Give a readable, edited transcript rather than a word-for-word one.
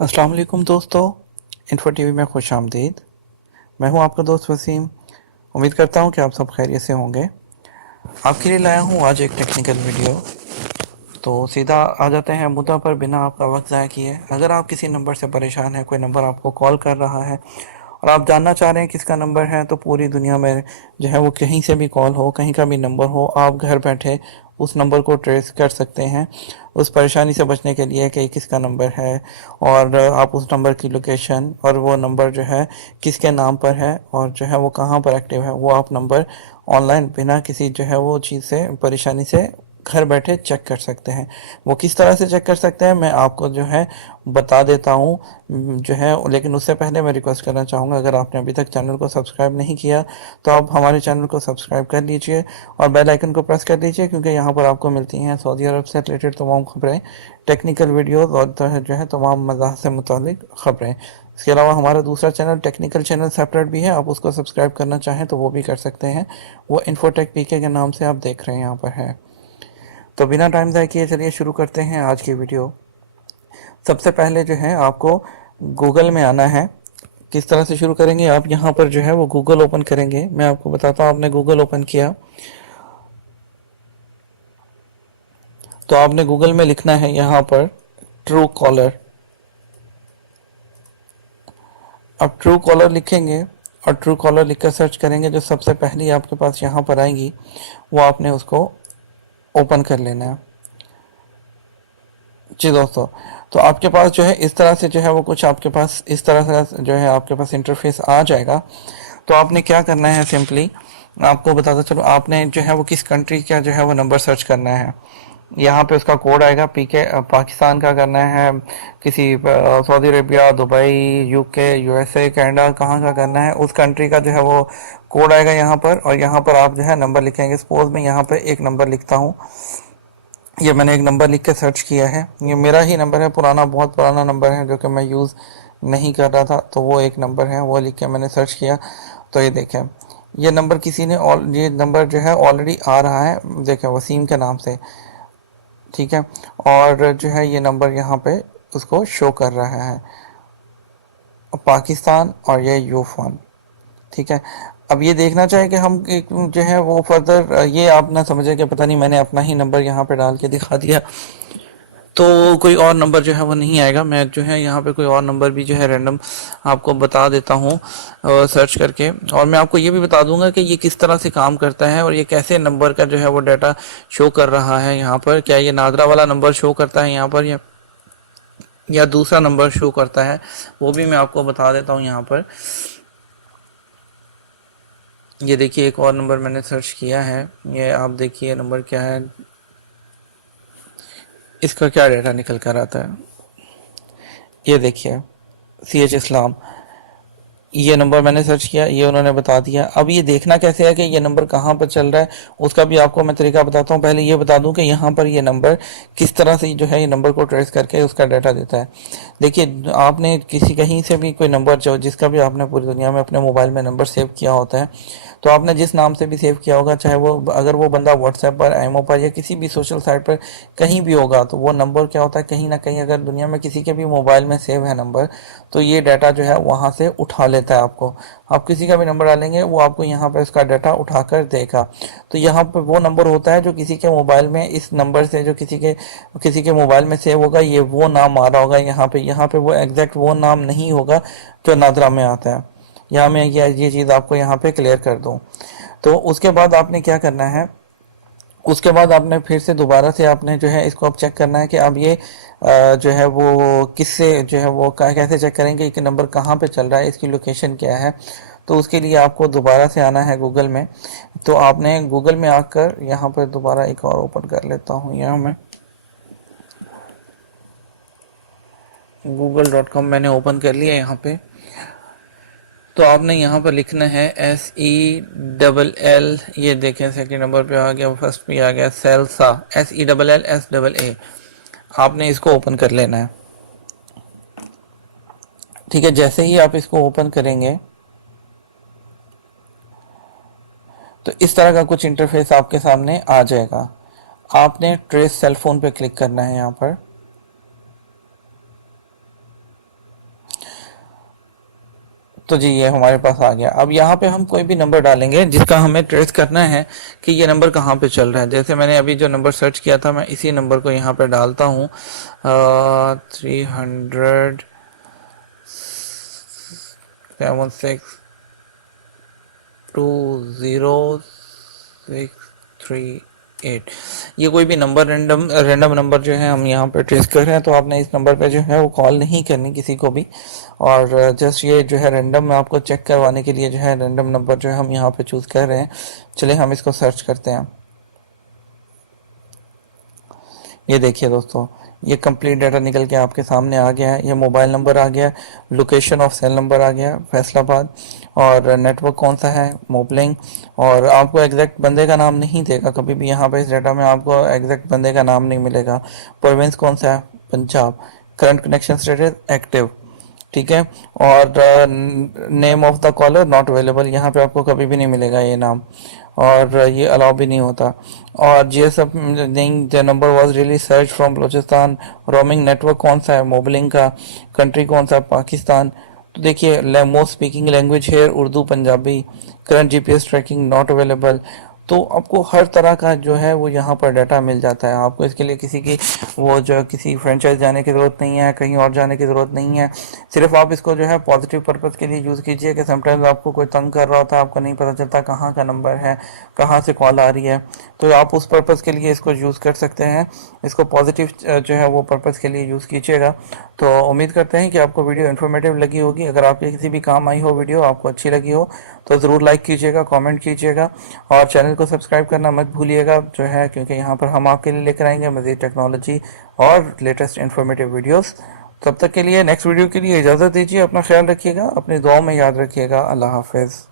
अस्सलाम वालेकुम दोस्तों। इन्फो टीवी में खुश आमदीद। मैं हूं आपका दोस्त वसीम। उम्मीद करता हूं कि आप सब खैरियत से होंगे। आपके लिए लाया हूं आज एक टेक्निकल वीडियो। तो सीधा आ जाते हैं मुद्दा पर बिना आपका वक्त ज़ाया किए। अगर आप किसी नंबर से परेशान हैं, कोई नंबर आपको कॉल कर रहा है और आप जानना चाह रहे हैं किसका नंबर है, तो पूरी दुनिया में जो है वो कहीं से भी कॉल हो, कहीं का भी नंबर हो, आप घर बैठे उस नंबर को ट्रेस कर सकते हैं। उस परेशानी से बचने के लिए कि किसका नंबर है, और आप उस नंबर की लोकेशन और वो नंबर जो है किसके नाम पर है और जो है वो कहाँ पर एक्टिव है, वो आप नंबर ऑनलाइन बिना किसी जो है वो चीज़ से परेशानी से घर बैठे चेक कर सकते हैं। वो किस तरह से चेक कर सकते हैं मैं आपको जो है बता देता हूँ जो है। लेकिन उससे पहले मैं रिक्वेस्ट करना चाहूँगा, अगर आपने अभी तक चैनल को सब्सक्राइब नहीं किया तो आप हमारे चैनल को सब्सक्राइब कर लीजिए और बेल आइकन को प्रेस कर लीजिए, क्योंकि यहाँ पर आपको मिलती हैं सऊदी अरब से रिलेटेड तमाम खबरें, टेक्निकल वीडियोज़ और जो है तमाम मज़ाह से मुतालिक खबरें। इसके अलावा हमारा दूसरा चैनल टेक्निकल चैनल सेपरेट भी है, आप उसको सब्सक्राइब करना चाहें तो वो भी कर सकते हैं। वो इन्फोटेक पीके के नाम से आप देख रहे हैं यहाँ पर है। तो बिना टाइम ज़ाया किए चलिए शुरू करते हैं आज की वीडियो। सबसे पहले जो है आपको गूगल में आना है। किस तरह से शुरू करेंगे, आप यहाँ पर जो है वो गूगल ओपन करेंगे। मैं आपको बताता हूँ, आपने गूगल ओपन किया तो आपने गूगल में लिखना है यहाँ पर ट्रू कॉलर। आप ट्रू कॉलर लिखेंगे और ट्रू कॉलर लिखकर सर्च करेंगे, जो सबसे पहली आपके पास यहाँ पर आएगी वो आपने उसको ओपन कर लेना है। जी दोस्तों, तो आपके पास जो है इस तरह से जो है वो कुछ आपके पास इस तरह से जो है आपके पास इंटरफेस आ जाएगा। तो आपने क्या करना है, सिंपली आपको बताता चलो, आपने जो है वो किस कंट्री का जो है वो नंबर सर्च करना है। यहाँ पे उसका कोड आएगा, पीके पाकिस्तान का करना है, किसी Saudi Arabia, Dubai, UK, USA, Canada, कहाँ का करना है, उस कंट्री का जो है वो कोड आएगा यहाँ पर। और यहाँ पर आप जो है नंबर लिखेंगे। सपोज मैं यहाँ पर एक नंबर लिखता हूँ। ये मैंने एक नंबर लिख के सर्च किया है, ये मेरा ही नंबर है, पुराना, बहुत पुराना नंबर है जो कि मैं यूज़ नहीं कर रहा था। तो वो एक नंबर है, वो लिख के मैंने सर्च किया। तो ये देखें, ये नंबर किसी ने ये नंबर जो है ऑलरेडी आ रहा है, देखें, वसीम के नाम से। ठीक है, और जो है ये नंबर यहाँ पे उसको शो कर रहा है, पाकिस्तान, और ये यूफोन। ठीक है, अब ये देखना चाहिए कि हम जो है वो फर्दर ये आप ना समझे कि पता नहीं मैंने अपना ही नंबर यहाँ पे डाल के दिखा दिया तो कोई और नंबर जो है वो नहीं आएगा। मैं जो है यहाँ पे कोई और नंबर भी जो है रैंडम आपको बता देता हूँ सर्च करके। और मैं आपको ये भी बता दूंगा कि ये किस तरह से काम करता है और ये कैसे नंबर का जो है वो डाटा शो कर रहा है यहाँ पर। क्या ये नादरा वाला नंबर शो करता है यहाँ पर, या दूसरा नंबर शो करता है, वो भी मैं आपको बता देता हूँ यहाँ पर। ये देखिए, एक और नंबर मैंने सर्च किया है, ये आप देखिए नंबर क्या है, इसका क्या डाटा निकल कर आता है। ये देखिए, CH इस्लाम, ये नंबर मैंने सर्च किया, ये उन्होंने बता दिया। अब ये देखना कैसे है कि ये नंबर कहाँ पर चल रहा है, उसका भी आपको मैं तरीका बताता हूँ। पहले ये बता दूं कि यहाँ पर ये नंबर किस तरह से जो है ये नंबर को ट्रेस करके उसका डाटा देता है। देखिए, आपने किसी कहीं से भी कोई नंबर जो जिसका भी आपने पूरी दुनिया में अपने मोबाइल में नंबर सेव किया होता है, तो आपने जिस नाम से भी सेव किया होगा, चाहे वो अगर वो बंदा व्हाट्सएप पर, एमओ पर, या किसी भी सोशल साइट पर कहीं भी होगा, तो वो नंबर क्या होता है, कहीं ना कहीं अगर दुनिया में किसी के भी मोबाइल में सेव है नंबर, तो ये डाटा जो है वहाँ से उठा लेता है आपको। आप किसी का भी नंबर डालेंगे, वो आपको यहाँ पर इसका डाटा उठाकर देगा। तो यहाँ पर वो नंबर होता है जो किसी के मोबाइल में, इस नंबर से जो किसी के मोबाइल में सेव होगा, ये वो नाम आ रहा होगा यहाँ पे वो एग्जैक्ट वो नाम नहीं होगा जो नादरा में आता है। यहाँ मैं ये चीज़ आपको यहाँ पे क्लियर कर दूँ। तो उसके बाद आपने क्या करना है, उसके बाद आपने फिर से दोबारा से आपने जो है इसको अब चेक करना है कि अब ये जो है वो किससे जो है वो कैसे चेक करेंगे कि नंबर कहाँ पे चल रहा है, इसकी लोकेशन क्या है। तो उसके लिए आपको दोबारा से आना है गूगल में। तो आपने गूगल में आकर यहाँ पर दोबारा एक और ओपन कर लेता हूँ, यहाँ मैं google.com मैंने ओपन कर लिया यहाँ पे। तो आपने यहाँ पर लिखना है SELL, ये देखें सेकंड नंबर पे आ गया, फर्स्ट पे आ गया सेल्सा, SELLSAA। आपने इसको ओपन कर लेना है। ठीक है, जैसे ही आप इसको ओपन करेंगे तो इस तरह का कुछ इंटरफेस आपके सामने आ जाएगा। आपने ट्रेस सेल फोन पे क्लिक करना है यहाँ पर। तो जी ये हमारे पास आ गया। अब यहाँ पे हम कोई भी नंबर डालेंगे जिसका हमें ट्रेस करना है कि ये नंबर कहाँ पे चल रहा है। जैसे मैंने अभी जो नंबर सर्च किया था, मैं इसी नंबर को यहाँ पे डालता हूँ 300-20638। ये कोई भी नंबर रैंडम नंबर जो है हम यहाँ पे ट्रेस कर रहे हैं, तो आपने इस नंबर पे जो है वो कॉल नहीं करनी किसी को भी। और जस्ट ये जो है रैंडम आपको चेक करवाने के लिए जो है रैंडम नंबर जो है हम यहाँ पे चूज़ कर रहे हैं। चलिए हम इसको सर्च करते हैं। ये देखिए दोस्तों, ये कंप्लीट डाटा निकल के आपके सामने आ गया है। ये मोबाइल नंबर आ गया, लोकेशन ऑफ सेल नंबर आ गया फैसलाबाद, और नेटवर्क कौन सा है, मोबलिंग। और आपको एग्जैक्ट बंदे का नाम नहीं देगा कभी भी, यहाँ पे इस डाटा में आपको एग्जैक्ट बंदे का नाम नहीं मिलेगा। प्रोविंस कौन सा है, Punjab. Current connection status active, ठीक है। और name of the caller not available, यहाँ पे आपको कभी भी नहीं मिलेगा ये नाम, और ये अलाउ भी नहीं होता। और जीएसएफ नहीं, the number was really search from Balochistan. Roaming network कौन सा है, मोबलिंग का। कंट्री कौन सा, पाकिस्तान। तो देखिए मोस्ट स्पीकिंग लैंग्वेज है Urdu Punjabi. Current GPS tracking not available. तो आपको हर तरह का जो है वो यहाँ पर डाटा मिल जाता है। आपको इसके लिए किसी की वो जो किसी फ्रेंचाइज जाने की ज़रूरत नहीं है, कहीं और जाने की ज़रूरत नहीं है। सिर्फ आप इसको जो है पॉजिटिव पर्पज़ के लिए यूज़ कीजिए कि समटाइम्स आपको कोई तंग कर रहा होता है, आपको नहीं पता चलता कहाँ का नंबर है, कहाँ से कॉल आ रही है, तो आप उस पर्पज़ के लिए इसको यूज़ कर सकते हैं। इसको पॉजिटिव जो है वो पर्पज़ के लिए यूज़ कीजिएगा। तो उम्मीद करते हैं कि आपको वीडियो इन्फॉर्मेटिव लगी होगी। अगर आपके किसी भी काम आई हो वीडियो, आपको अच्छी लगी हो, तो ज़रूर लाइक कीजिएगा, कमेंट कीजिएगा, और चैनल को सब्सक्राइब करना मत भूलिएगा जो है, क्योंकि यहाँ पर हम आपके लिए लेकर आएंगे मज़ीद टेक्नोलॉजी और लेटेस्ट इन्फॉर्मेटिव वीडियोस। तब तक के लिए नेक्स्ट वीडियो के लिए इजाज़त दीजिए। अपना ख्याल रखिएगा, अपनी दुआओं में याद रखिएगा। अल्लाह हाफिज़।